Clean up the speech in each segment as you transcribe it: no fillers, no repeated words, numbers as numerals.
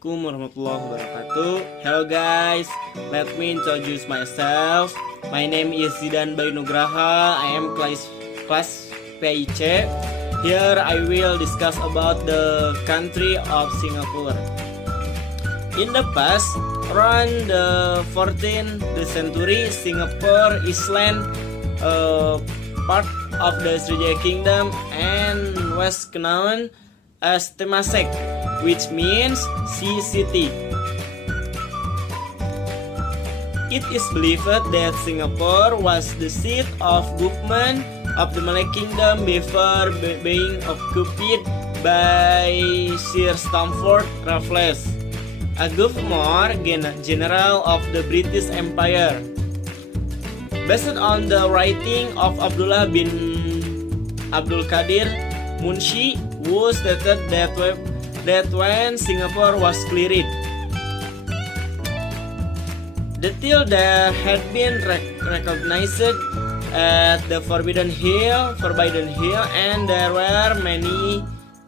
Assalamualaikum warahmatullahi wabarakatuh. Hello guys, let me introduce myself. My name is Zidan Bayu Nugraha. I am class PIC. Here I will discuss about the country of Singapore. In the past, around the 14th century, Singapore Island, part of the Sriwijaya Kingdom, and was known as Temasek, which means sea city. It is believed that Singapore was the seat of government of the Malay Kingdom before being occupied by Sir Stamford Raffles, a governor general of the British Empire. Based on the writing of Abdullah bin Abdul Qadir Munshi, who stated that when Singapore was cleared, the till there had been recognized at the Forbidden Hill, and there were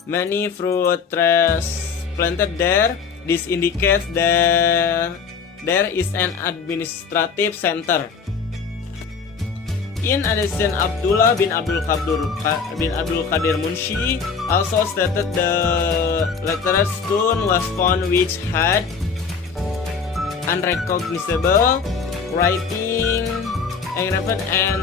many fruit trees planted there. This indicates that there is an administrative center. In addition, Abdullah bin Abdul Qadir Munshi also stated the letter stone was found which had unrecognizable writing engraved and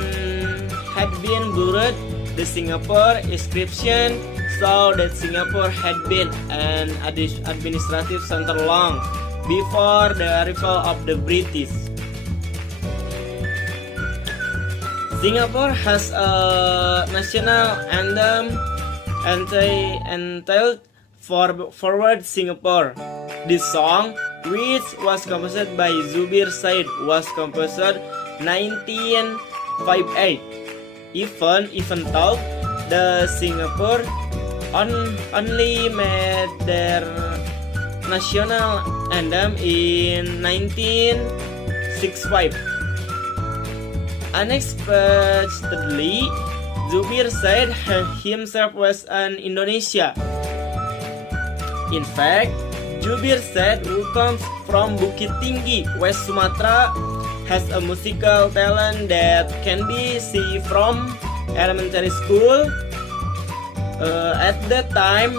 had been blurred. The Singapore inscription saw that Singapore had been an administrative center long before the arrival of the British. Singapore has a national anthem entitled Forward Singapore. This song, which was composed by Zubir Said, was composed 1958. Even though the Singapore only made their national anthem in 1965. Unexpectedly, Zubir Said himself was an Indonesia. In fact, Zubir Said, who comes from Bukit Tinggi, West Sumatra, has a musical talent that can be seen from elementary school. At that time,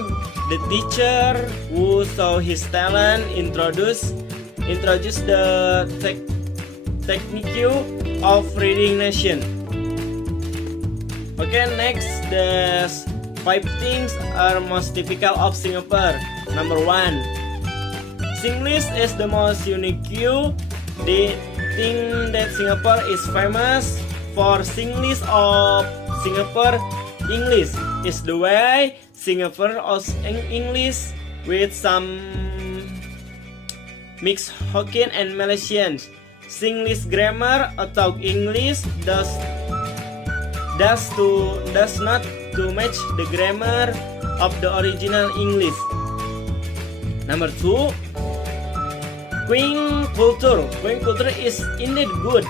the teacher who saw his talent introduced the technique of reading nation. Okay, next, the 5 things are most typical of Singapore. Number 1, Singlish is the most unique. The thing that Singapore is famous for Singlish of Singapore English is the way Singapore speaks English with some mixed Hokkien and Malaysian. Singlish grammar atau English does not to match the grammar of the original English. Number 2, Queen culture. Queen culture is indeed good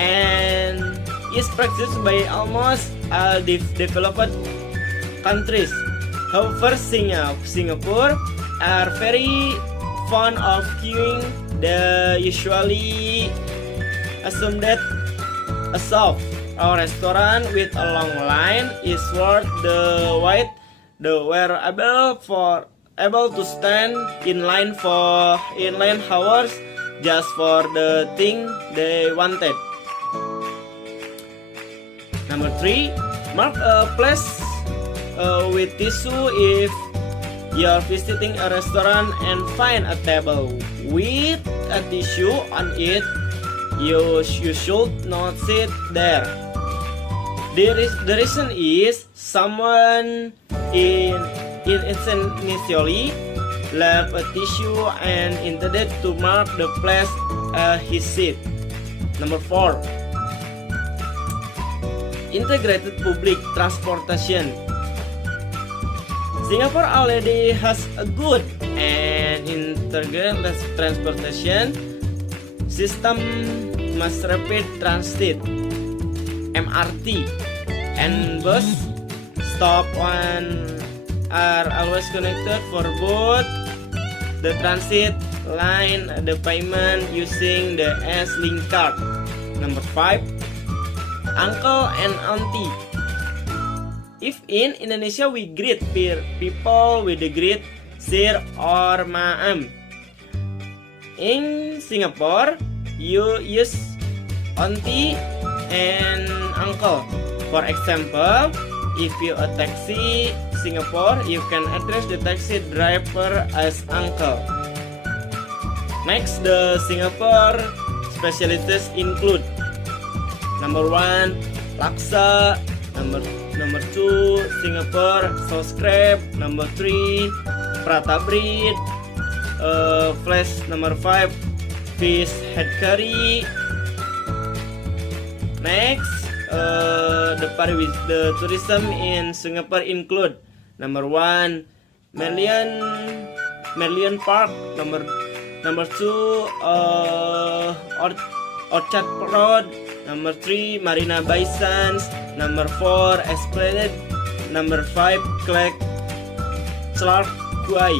and is practiced by almost all developed countries. However, Singapore are very fond of queuing. They usually assume that a shop or restaurant with a long line is worth the wait. They were able to stand in line hours just for the thing they wanted. Number 3, mark a place with tissue if you're visiting a restaurant and find a table with a tissue on it. You should not sit there. The reason is someone initially left a tissue and intended to mark the place he sit. Number 4, integrated public transportation. Singapore already has a good and integrated transportation system, mass rapid transit (MRT) and bus stop are always connected for both the transit line, the payment using the S-Link card. Number 5, uncle and auntie. If in Indonesia we greet people with the greet sir or ma'am. In Singapore, you use auntie and uncle. For example, if you a taxi Singapore, you can address the taxi driver as uncle. Next, the Singapore specialties include number 1, laksa. Number 2, Singapore sauce crab. Number 3, prata bread. Flash. Number 5, fish head curry. Next, the tourism in Singapore include number 1, Merlion Park. Number 2, Orchard Road. Number 3, Marina Bay Sands. Number 4, Esplanade. Number 5, Clark Quay.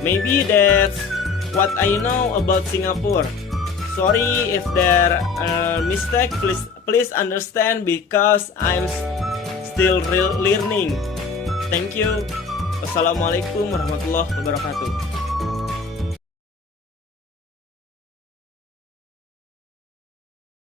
Maybe that's what I know about Singapore. Sorry if there are mistake. Please understand because I'm still learning. Thank you. Wassalamualaikum warahmatullahi wabarakatuh.